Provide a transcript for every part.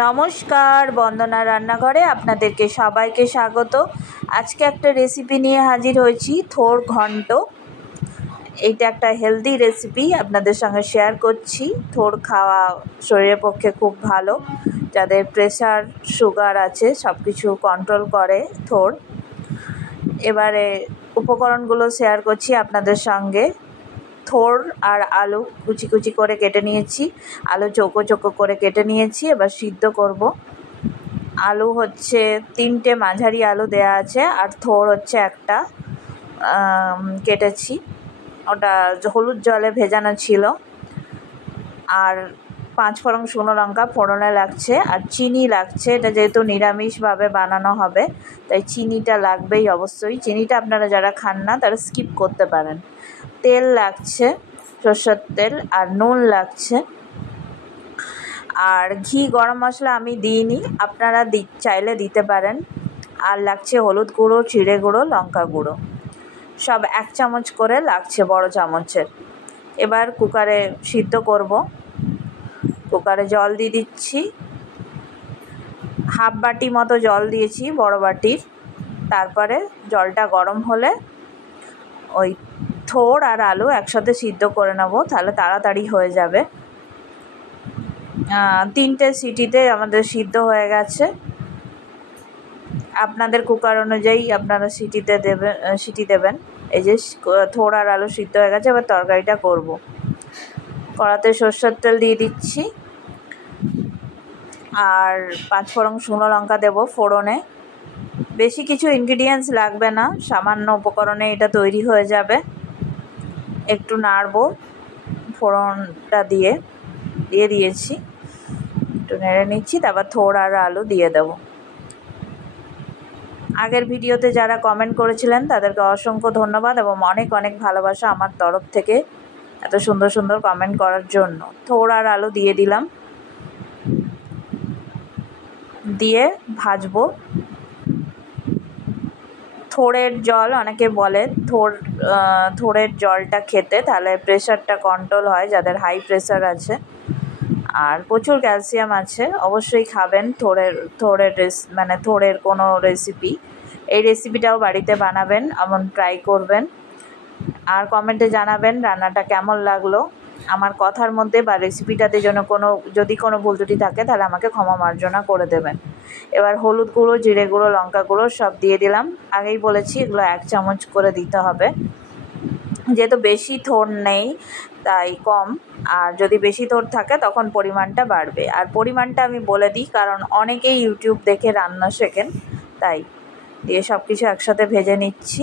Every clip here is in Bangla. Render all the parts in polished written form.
নমস্কার, বন্দনা রান্নাঘরে আপনাদেরকে সবাইকে স্বাগত। আজকে একটা রেসিপি নিয়ে হাজির হয়েছি, থোড় ঘন্ট। এইটা একটা হেলদি রেসিপি আপনাদের সঙ্গে শেয়ার করছি। থোড় খাওয়া শরীরের পক্ষে খুব ভালো, যাদের প্রেশার সুগার আছে সব কিছু কন্ট্রোল করে থোড়। এবারে উপকরণগুলো শেয়ার করছি আপনাদের সঙ্গে। থোড় আর আলু কুচি কুচি করে কেটে নিয়েছি, আলু চৌকো চৌকো করে কেটে নিয়েছি। এবার সিদ্ধ করব। আলু হচ্ছে 3টে মাঝারি আলু দেয়া আছে, আর থোড় হচ্ছে একটা কেটেছি, ওটা হলুদ জলে ভেজানো ছিল। আর 5 ফোড়ন শুকনো লঙ্কা ফোড়নে লাগছে, আর চিনি লাগছে। এটা যেহেতু নিরামিষভাবে বানানো হবে তাই চিনিটা লাগবেই অবশ্যই। চিনিটা আপনারা যারা খান না তারা স্কিপ করতে পারেন। তেল লাগছে, সরষের তেল, আর নুন লাগছে। আর ঘি, গরম মশলা আমি দিইনি, আপনারা চাইলে দিতে পারেন। আর লাগছে হলুদ গুঁড়ো, জিরে গুঁড়ো, লঙ্কা গুঁড়ো, সব 1 চামচ করে লাগছে, বড় চামচের। এবার কুকারে সিদ্ধ করব। কুকারে জল দিয়ে দিচ্ছি, হাফ বাটি মতো জল দিয়েছি, বড় বাটির। তারপরে জলটা গরম হলে ওই থোড় আর আলু একসাথে সিদ্ধ করে নেব, তাহলে তাড়াতাড়ি হয়ে যাবে। 3টে সিটিতে আমাদের সিদ্ধ হয়ে গেছে। আপনাদের কুকার অনুযায়ী আপনারা সিটি দেবেন। এই যে থোড় আর আলু সিদ্ধ হয়ে গেছে। এবার তরকারিটা করব। কড়াতে সরষের তেল দিয়ে দিচ্ছি, আর 5 ফোড়ন শুকনো লঙ্কা দেব ফোড়নে। বেশি কিছু ইনগ্রিডিয়েন্টস লাগবে না, সামান্য উপকরণে এটা তৈরি হয়ে যাবে। একটু নাড়ব, ফোড়নটা দিয়ে দিয়েছি, একটু নেড়ে নিচ্ছি। তারপর থোড় আর আলু দিয়ে দেব। আগের ভিডিওতে যারা কমেন্ট করেছিলেন তাদেরকে অসংখ্য ধন্যবাদ এবং অনেক অনেক ভালোবাসা আমার তরফ থেকে, এত সুন্দর সুন্দর কমেন্ট করার জন্য। থোড় আর আলু দিয়ে দিলাম, দিয়ে ভাজবো। থোড়ের জল, অনেকে বলে থোড়ের জলটা খেতে, তাহলে প্রেশারটা কন্ট্রোল হয়, যাদের হাই প্রেশার আছে। আর প্রচুর ক্যালসিয়াম আছে, অবশ্যই খাবেন থোড়ের কোনো রেসিপি। এই রেসিপিটাও বাড়িতে বানাবেন, এমন ট্রাই করবেন। আর কমেন্টে জানাবেন রান্নাটা কেমন লাগলো। আমার কথার মধ্যে বা রেসিপিটাতে যদি কোনো ভুল ত্রুটি থাকে তাহলে আমাকে ক্ষমা মার্জনা করে দেবেন। এবার হলুদ গুঁড়ো, জিরে গুঁড়ো, লঙ্কা গুঁড়ো সব দিয়ে দিলাম। আগেই বলেছি এগুলো 1 চামচ করে দিতে হবে, যেহেতু বেশি থোড় নেই তাই কম। আর যদি বেশি থোড় থাকে তখন পরিমাণটা বাড়বে। আর পরিমাণটা আমি বলে দিই, কারণ অনেকেই ইউটিউব দেখে রান্না শেখেন, তাই দিয়ে সব কিছু একসাথে ভেজে নিচ্ছি।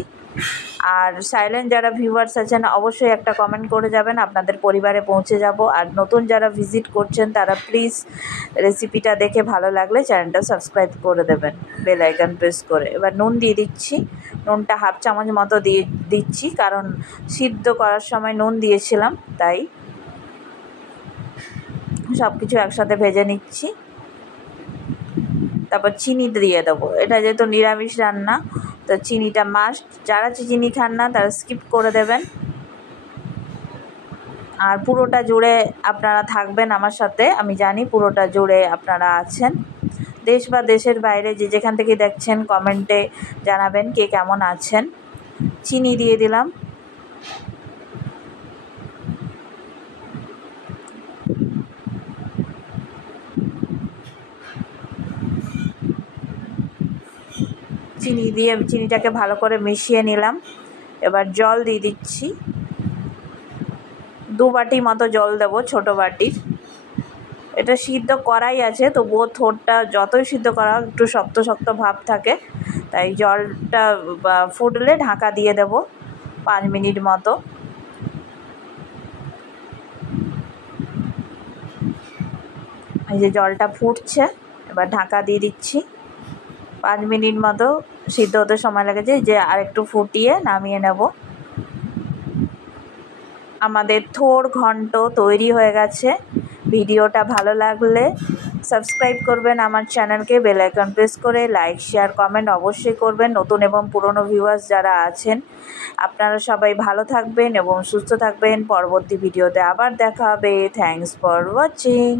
আর সাইলেন্ট যারা ভিউয়ার্স আছেন অবশ্যই একটা কমেন্ট করে যাবেন, আপনাদের পরিবারে পৌঁছে যাব। আর নতুন যারা ভিজিট করছেন তারা প্লিজ রেসিপিটা দেখে ভালো লাগলে চ্যানেলটা সাবস্ক্রাইব করে দেবেন, বেল আইকন প্রেস করে। এবার নুন দিয়ে দিচ্ছি, নুনটা হাফ চামচ মতো দিয়ে দিচ্ছি, কারণ সিদ্ধ করার সময় নুন দিয়েছিলাম, তাই সব কিছু একসাথে ভেজে নিচ্ছি। তারপর চিনি দিয়ে দেবো, এটা যেহেতু নিরামিষ রান্না তো চিনিটা মাস্ট। যারা চিনি খান না তারা স্কিপ করে দেবেন। আর পুরোটা জুড়ে আপনারা থাকবেন আমার সাথে, আমি জানি পুরোটা জুড়ে আপনারা আছেন। দেশ বা দেশের বাইরে যে যেখান থেকে দেখছেন কমেন্টে জানাবেন কে কেমন আছেন। চিনি দিয়ে দিলাম, চিনিটাকে ভালো করে মিশিয়ে নিলাম। এবার জল দিয়ে দিচ্ছি, 2 বাটি মতো জল দেবো, ছোটো বাটির। এটা সিদ্ধ করাই আছে, তবুও থোড়টা যতই সিদ্ধ করা একটু শক্ত শক্ত ভাব থাকে, তাই জলটা ফুটলে ঢাকা দিয়ে দেব 5 মিনিট মতো। এই যে জলটা ফুটছে, এবার ঢাকা দিয়ে দিচ্ছি। 5 মিনিট মতো সিদ্ধ হতে সময় লেগেছে, যে আরেকটু ফুটিয়ে নামিয়ে নেব। আমাদের থোড় ঘন্ট তৈরি হয়ে গেছে। ভিডিওটা ভালো লাগলে সাবস্ক্রাইব করবেন আমার চ্যানেলকে, বেল আইকন প্রেস করে লাইক, শেয়ার, কমেন্ট অবশ্যই করবেন। নতুন এবং পুরনো ভিউয়ার্স যারা আছেন আপনারা সবাই ভালো থাকবেন এবং সুস্থ থাকবেন। পরবর্তী ভিডিওতে আবার দেখা হবে। Thanks for watching.